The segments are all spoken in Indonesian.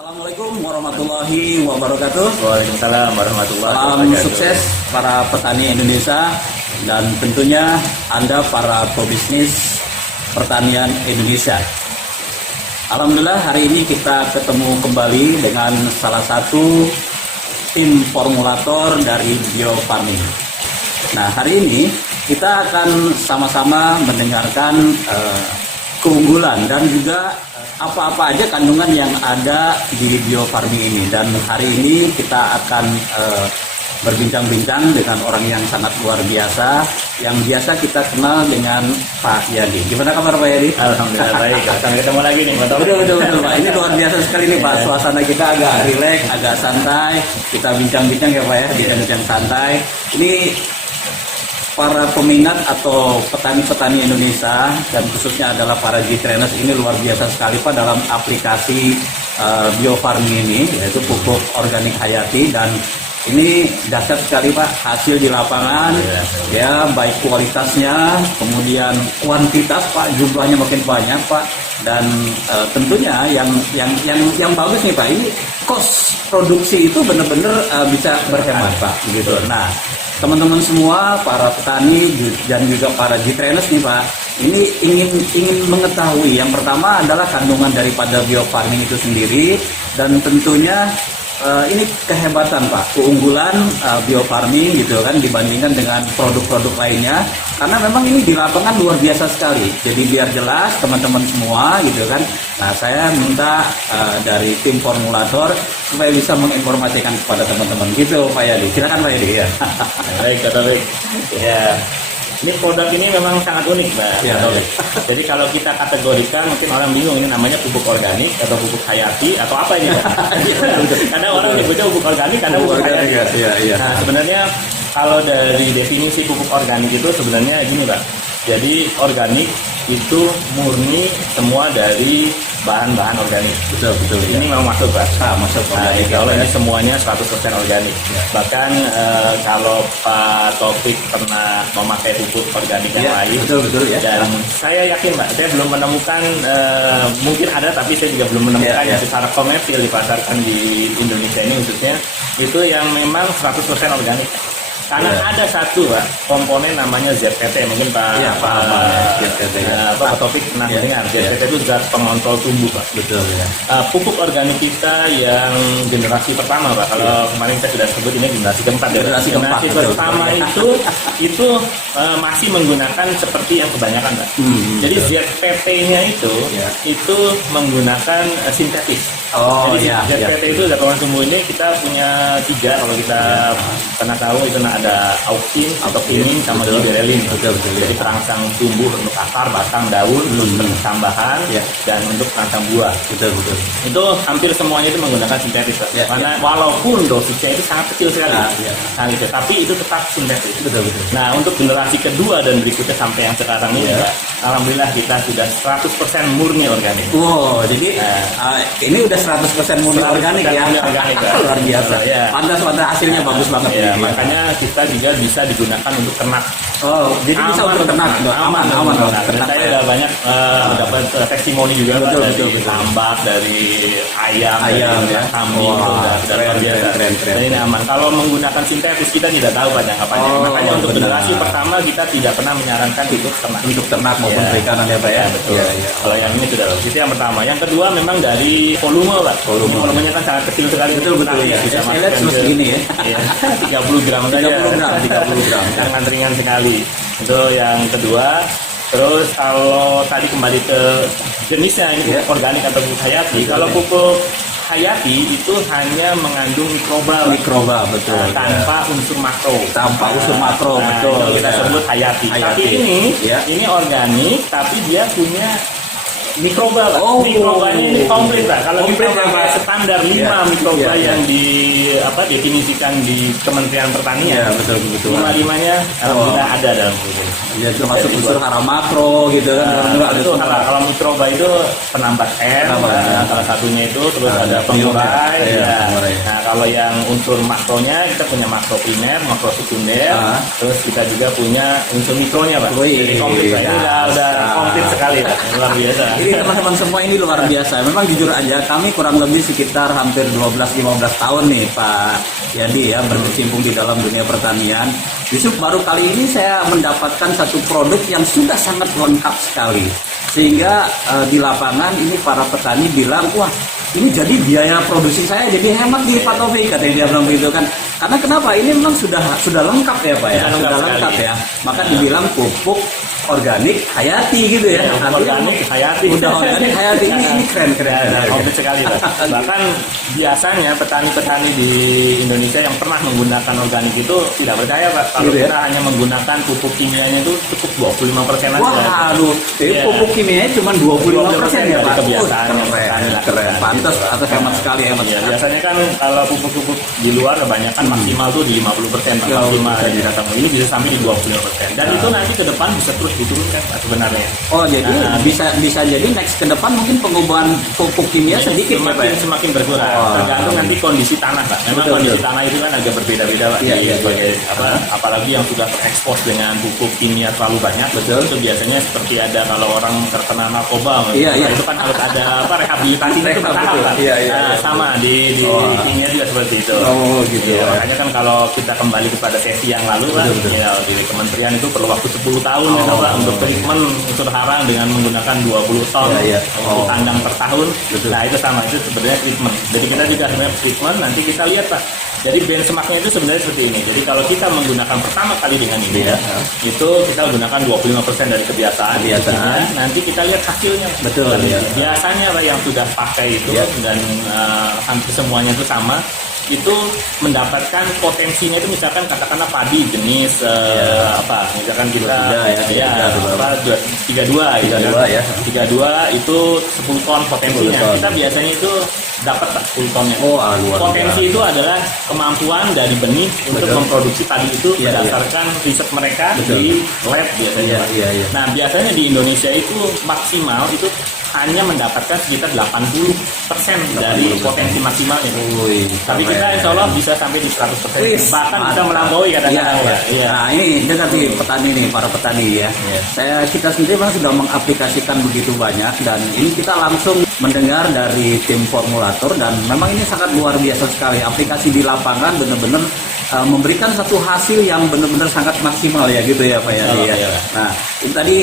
Assalamualaikum warahmatullahi wabarakatuh. Waalaikumsalam warahmatullahi Salam wabarakatuh. sukses para petani Indonesia dan tentunya Anda para pebisnis pertanian Indonesia. Alhamdulillah hari ini kita ketemu kembali dengan salah satu tim formulator dari Bio Farming. Nah, hari ini kita akan sama-sama mendengarkan keunggulan dan juga apa-apa aja kandungan yang ada di Bio Farming ini. Dan hari ini kita akan berbincang-bincang dengan orang yang sangat luar biasa, yang biasa kita kenal dengan Pak Yadi. Gimana kabar Pak Yadi? Alhamdulillah baik. Sampai ketemu lagi nih, Pak. Betul Pak. Ini luar biasa sekali nih Pak. Suasana kita agak rileks, agak santai. Kita bincang-bincang ya Pak ya, bincang-bincang santai. Ini para peminat atau petani-petani Indonesia dan khususnya adalah para G-Trainers ini luar biasa sekali Pak dalam aplikasi Bio Farming ini, yaitu pupuk organik hayati. Dan ini dahsyat sekali Pak hasil di lapangan, ya baik kualitasnya, kemudian kuantitas Pak, jumlahnya makin banyak Pak. Dan tentunya yang bagus nih Pak, ini cost produksi itu benar-benar bisa berhemat Pak gitu. Nah, teman-teman semua para petani dan juga para G-Trainers nih Pak, ini ingin mengetahui yang pertama adalah kandungan daripada Bio Farming itu sendiri, dan tentunya ini kehebatan Pak, keunggulan Bio Farming gitu kan dibandingkan dengan produk-produk lainnya, karena memang ini di lapangan luar biasa sekali. Jadi biar jelas teman-teman semua gitu kan. Nah, saya minta dari tim formulator supaya bisa menginformasikan kepada teman-teman gitu Pak Yadi. Silakan Pak Yadi ya. Baik, kata baik. Ya. Ini produk ini memang sangat unik, Mbak. Ya, ya. Jadi kalau kita kategorikan, mungkin orang bingung ini namanya pupuk organik atau pupuk hayati atau apa ini, Mbak? Karena orang nyebutnya pupuk organik, karena pupuk hayati. Ya. Nah, sebenarnya kalau dari definisi pupuk organik itu sebenarnya gini, Mbak. Jadi organik itu murni semua dari bahan-bahan organik. Betul. Ini memang masuk Pak. Masuk organik. Kalau ini semuanya 100% organik. Ya. Bahkan kalau Pak Taufik pernah memakai pupuk organik yang lain. Betul ya. Dan saya yakin Pak, saya belum menemukan, mungkin ada tapi saya juga belum menemukan yang secara komersil dipasarkan di Indonesia ini khususnya, itu yang memang 100% organik. Karena ada satu Pak, komponen namanya ZPT, mungkin Pak Pak Taufik pernah dengar. ZPT itu zat pengontrol tumbuh Pak. Betul ya. Pupuk organik kita yang generasi pertama Pak. Kalau kemarin saya sudah sebut ini generasi keempat. Generasi pertama itu masih menggunakan seperti yang kebanyakan Pak. Jadi ZPT-nya itu menggunakan sintetis. Jadi ZPT itu zat pengontrol tumbuh ini kita punya 3 kalau kita pernah tahu, itu ada auksin atau pinin sama giberellin. Betul. Jadi perangsang tumbuh untuk akar, batang, daun, untuk tambahan dan untuk perangsang buah. Betul. Itu hampir semuanya itu menggunakan sintetis. Karena walaupun dosisnya itu sangat kecil sekali, tapi itu tetap sintetis. Betul. Nah, untuk generasi kedua dan berikutnya sampai yang sekarang ini, alhamdulillah kita sudah 100% murni organik. Wow, jadi ini udah 100% murni organik ya. Luar biasa. Pantas hasilnya bagus banget. Makanya kita juga bisa digunakan untuk ternak. Oh, jadi bisa untuk ternak. Aman. Saya udah banyak dapat testimoni juga dari tambak, dari ayam ya, kambing, itu luar biasa. Dan ini aman. Kalau menggunakan sintetis kita tidak tahu panjang-panjang. Makanya untuk generasi pertama kita tidak pernah menyarankan untuk ternak maupun perikanan ya Pak ya. Betul. Kalau yang ini sudah bagus. Itu yang pertama. Yang kedua memang dari volume Pak. Volumenya kan sangat kecil sekali. Betul ya. Saya lihat segini ya. 30 gram saja. 30 gram. Sangat ringan sekali. Itu yang kedua. Terus kalau tadi kembali ke jenisnya, ini pupuk organik atau pupuk hayati. Kalau pupuk hayati itu hanya mengandung mikroba, betul. Tanpa unsur makro. Betul. Itu kita sebut hayati. Tapi ini organik, tapi dia punya mikrobanya ini komplit Pak. Kalau kita pakai standar 5 mikroba yang definisikan di Kementerian Pertanian. Iya, betul. 5-5-nya alhamdulillah ada dalam buku ini. Ya, termasuk unsur hara makro gitu kan. Itu kalau mikroba itu penambah N, salah satunya itu, terus ada pengurai. Pengurai. Nah, kalau yang unsur makronya kita punya makro primer, makro sekunder, terus kita juga punya unsur mikronya, Pak. Jadi komplit, Pak. Ini udah komplit sekali, Pak. Luar biasa. Ini teman-teman semua ini luar biasa. Memang jujur aja kami kurang lebih sekitar hampir 12-15 tahun nih Pak Yadi ya berkecimpung di dalam dunia pertanian. Justru baru kali ini saya mendapatkan satu produk yang sudah sangat lengkap sekali. Sehingga di lapangan ini para petani bilang, wah ini jadi biaya produksi saya jadi hemat di Pak Taufik, katanya dia bilang begitu kan. Karena kenapa? Ini memang sudah lengkap ya Pak ya, sudah lengkap ya. Maka dibilang pupuk organik hayati gitu ya. Organik hayati. Udah organik hayati ini keren. Komplit sekali, Pak. Bahkan biasanya petani-petani di Indonesia yang pernah menggunakan organik itu tidak percaya, Pak. Kalau Gitu ya? kita hanya menggunakan pupuk kimianya itu cukup 25% aja. Waduh, pupuk kimianya cuma 25% ya Pak. Dari kebiasaannya petani lah. Keren, pantas atau hemat sekali hemat. Ya, biasanya kan kalau pupuk-pupuk di luar kebanyakan maksimal tuh di 50%, Pak. Maksimal di kata ini bisa sampai di 25%. Dan itu nanti ke depan bisa terus diturunkan, Pak, sebenarnya. Oh, jadi bisa jadi next ke depan mungkin pengubahan pupuk kimia sedikit ya Pak. Semakin berkurang. Tergantung nanti kondisi tanah, Pak. Memang Betul, kondisi tanah itu kan agak berbeda-beda, Pak. Iya. Apalagi yang sudah terekspos dengan pupuk kimia terlalu banyak. Betul. Itu biasanya seperti ada kalau orang terkena narkoba. Iya. Itu kan harus ada rehabilitasinya itu bertahap, Pak. Iya. Sama di kimia juga seperti itu. Oh, gitu. Ya, makanya kan kalau kita kembali kepada sesi yang lalu, Pak, ya di kementerian itu perlu waktu 10 tahun ya, Pak, untuk treatment unsur hara dengan menggunakan 20 ton untuk kandang per tahun. Betul. Nah, itu sama, itu sebenarnya treatment. Jadi kita juga sebenarnya treatment, nanti kita lihat, Pak. Jadi benchmarknya itu sebenarnya seperti ini. Jadi kalau kita menggunakan pertama kali dengan ini itu kita gunakan 25% dari kebiasaan. Nanti kita lihat hasilnya. Betul. Biasanya, Pak, yang sudah pakai itu dan hampir semuanya itu sama, itu mendapatkan potensinya itu misalkan katakanlah padi jenis misalkan kita 32 itu 10 ton potensinya. Kita biasanya itu dapat 10 tonnya. Potensi itu adalah kemampuan dari benih untuk memproduksi padi itu berdasarkan riset mereka di lab biasanya. Nah, biasanya di Indonesia itu maksimal itu hanya mendapatkan sekitar 80% dari potensi maksimalnya. Tapi kita insya Allah bisa sampai di 100%. Bahkan bisa melampaui kadang-kadang. Nah, ini dengar nih para petani ya. Kita sendiri memang sudah mengaplikasikan begitu banyak dan ini kita langsung mendengar dari tim formulator dan memang ini sangat luar biasa sekali. Aplikasi di lapangan benar-benar memberikan satu hasil yang benar-benar sangat maksimal ya gitu ya Pak Yadi ya. Nah, ini tadi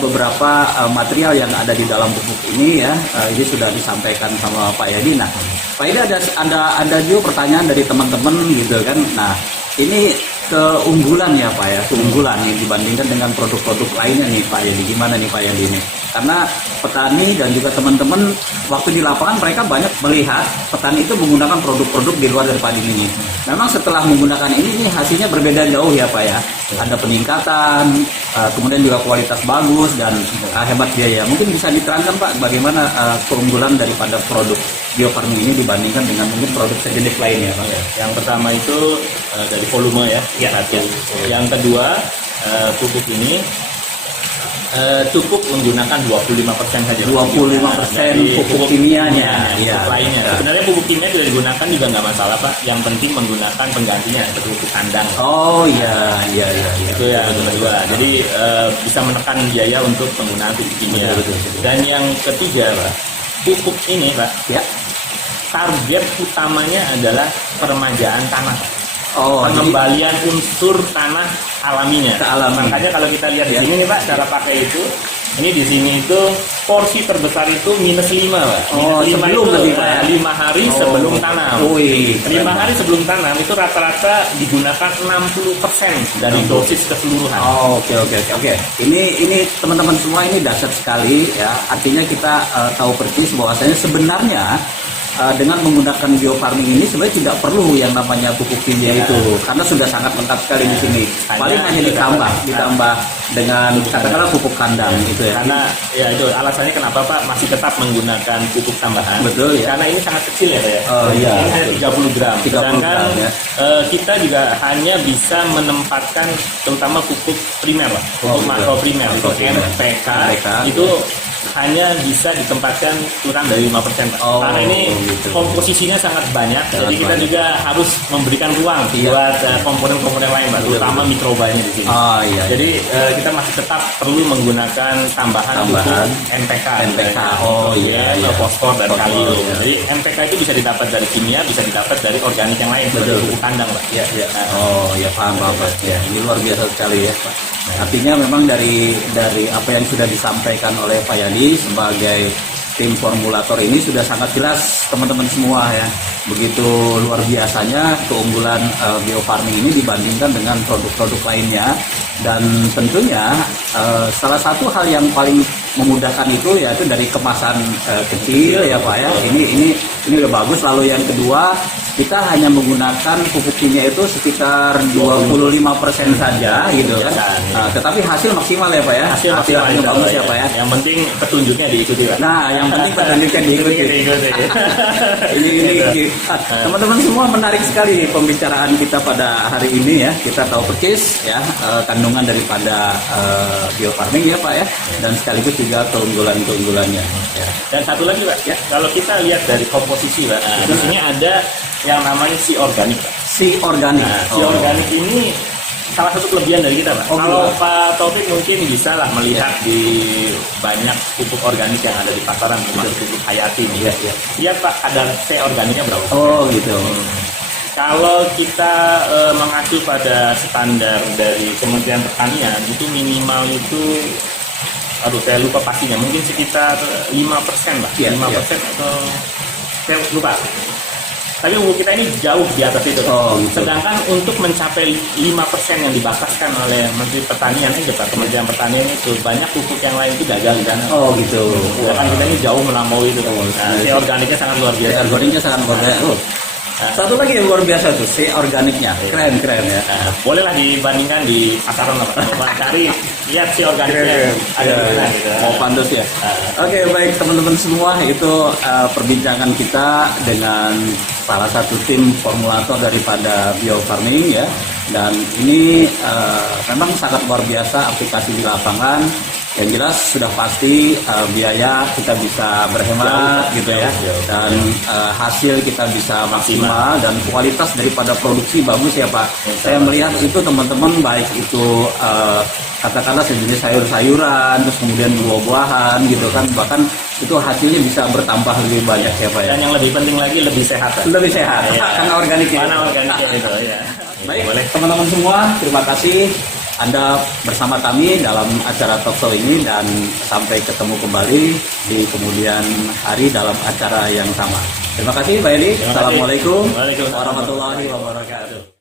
beberapa material yang ada di dalam pupuk ini ya, ini sudah disampaikan sama Pak Yadi. Nah, Pak Yadi ada juga pertanyaan dari teman-teman gitu kan. Nah, ini keunggulan ya Pak ya, keunggulan nih dibandingkan dengan produk-produk lainnya nih Pak Yadi. Gimana nih Pak Yadi ini? Karena petani dan juga teman-teman waktu di lapangan mereka banyak melihat petani itu menggunakan produk-produk di luar daripada ini. Memang setelah menggunakan ini hasilnya berbeda jauh ya Pak ya. Ada peningkatan, kemudian juga kualitas bagus dan hemat biaya. Mungkin bisa diterangkan Pak bagaimana keunggulan daripada produk bio farming ini dibandingkan dengan mungkin produk sejenis lainnya Pak. Yang pertama itu dari volume ya. Satu. Yang kedua pupuk ini cukup menggunakan 25% saja. 25% pupuk kimianya. Pupuk lainnya. Sebenarnya pupuk kimia tidak digunakan juga nggak masalah Pak. Yang penting menggunakan penggantinya seperti pupuk kandang. Oh iya. Itu yang kedua. Jadi bisa menekan biaya untuk penggunaan pupuk kimia. Dan yang ketiga Pak, pupuk ini Pak, target utamanya adalah peremajaan tanah. Pengembalian unsur tanah alaminya. Makanya kalau kita lihat di sini nih Pak, cara pakai itu, ini di sini itu porsi terbesar itu -5 Pak. Sebelum itu 5 hari sebelum tanam. 5 hari sebelum tanam itu rata-rata digunakan 60% dari dosis keseluruhan. Oke. Ini teman-teman semua ini dahsyat sekali ya. Artinya kita tahu persis bahwasanya sebenarnya dengan menggunakan bio farming ini sebenarnya tidak perlu yang namanya pupuk kimia itu, karena sudah sangat lengkap sekali di sini. Paling hanya ditambah dengan katakanlah pupuk kandang gitu ya. Karena ya itu alasannya kenapa Pak masih tetap menggunakan pupuk tambahan. Betul ya. Karena ini sangat kecil ya Pak ya. Oh iya. Ini hanya 30 gram. 30 Sedangkan gram, ya. Kita juga hanya bisa menempatkan terutama pupuk primer Pak. Pupuk makro primer itu NPK itu hanya bisa ditempatkan kurang dari 5% Pak. Karena ini komposisinya sangat banyak, jadi kita juga harus memberikan ruang buat komponen-komponen lain Pak, terutama mikrobanya di sini. Jadi kita masih tetap perlu menggunakan tambahan pupuk NPK, fosfor dan kalium. Jadi NPK itu bisa didapat dari kimia, bisa didapat dari organik yang lain, seperti pupuk kandang Pak. Paham Pak. Ya, ini luar biasa sekali ya Pak. Artinya memang dari apa yang sudah disampaikan oleh Pak Yani sebagai tim formulator ini sudah sangat jelas teman-teman semua ya. Begitu luar biasanya keunggulan bio farming ini dibandingkan dengan produk-produk lainnya, dan tentunya salah satu hal yang paling memudahkan itu yaitu dari kemasan kecil ya Pak ya. Ini udah bagus. Lalu yang kedua, kita hanya menggunakan pupuk kimia itu sekitar 25% saja gitu kan. Tetapi hasil maksimal ya Pak ya. Hasil bagus ya Pak ya. Yang penting petunjuknya diikuti Pak. Nah, yang penting petunjuknya diikuti. Ini teman-teman semua, menarik sekali nih pembicaraan kita pada hari ini ya. Kita tahu persis ya kandungan daripada bio farming ya Pak ya, dan sekaligus juga keunggulannya. Ya. Dan satu lagi Pak, ya, kalau kita lihat dari komposisi Pak, di sini ada yang namanya si organik Pak. Si organik. Si organik ini salah satu kelebihan dari kita Pak. Kalau Pak Taufik mungkin bisa lah melihat di banyak pupuk organik yang ada di pasaran, termasuk pupuk Hayati nih. Lihat Pak, kadar C organiknya berapa? Gitu. Kalau kita mengacu pada standar dari Kementerian Pertanian, itu minimal itu, saya lupa pastinya, mungkin sekitar 5% Pak. 5% atau saya lupa. Tapi pupuk kita ini jauh di atas itu. Sedangkan untuk mencapai 5% yang dibahaskan oleh Menteri Pertanian Kementerian Pertanian itu, banyak pupuk yang lain itu gagal di sana. Sedangkan kita ini jauh melampaui itu. Si organiknya sangat luar biasa. Organiknya sangat luar biasa. Satu lagi yang luar biasa tuh, si organiknya. Keren ya. Bolehlah dibandingkan di pasaran Pak. Coba cari, lihat si organiknya ada di mana gitu. Mau pandus ya. Oke, baik teman-teman semua, itu perbincangan kita dengan salah satu tim formulator daripada bio farming ya. Dan ini memang sangat luar biasa aplikasi di lapangan. Yang jelas sudah pasti biaya kita bisa berhemat gitu ya, dan hasil kita bisa maksimal, dan kualitas daripada produksi bagus ya Pak. Saya melihat itu teman-teman, baik itu katakanlah sejenis sayur-sayuran, terus kemudian buah-buahan gitu kan, bahkan itu hasilnya bisa bertambah lebih banyak ya Pak ya. Dan yang lebih penting lagi lebih sehat. Lebih sehat karena organiknya. Itu ya. Baik teman-teman semua, terima kasih Anda bersama kami dalam acara talkshow ini, dan sampai ketemu kembali di kemudian hari dalam acara yang sama. Terima kasih Pak Edi. Assalamualaikum warahmatullahi wabarakatuh.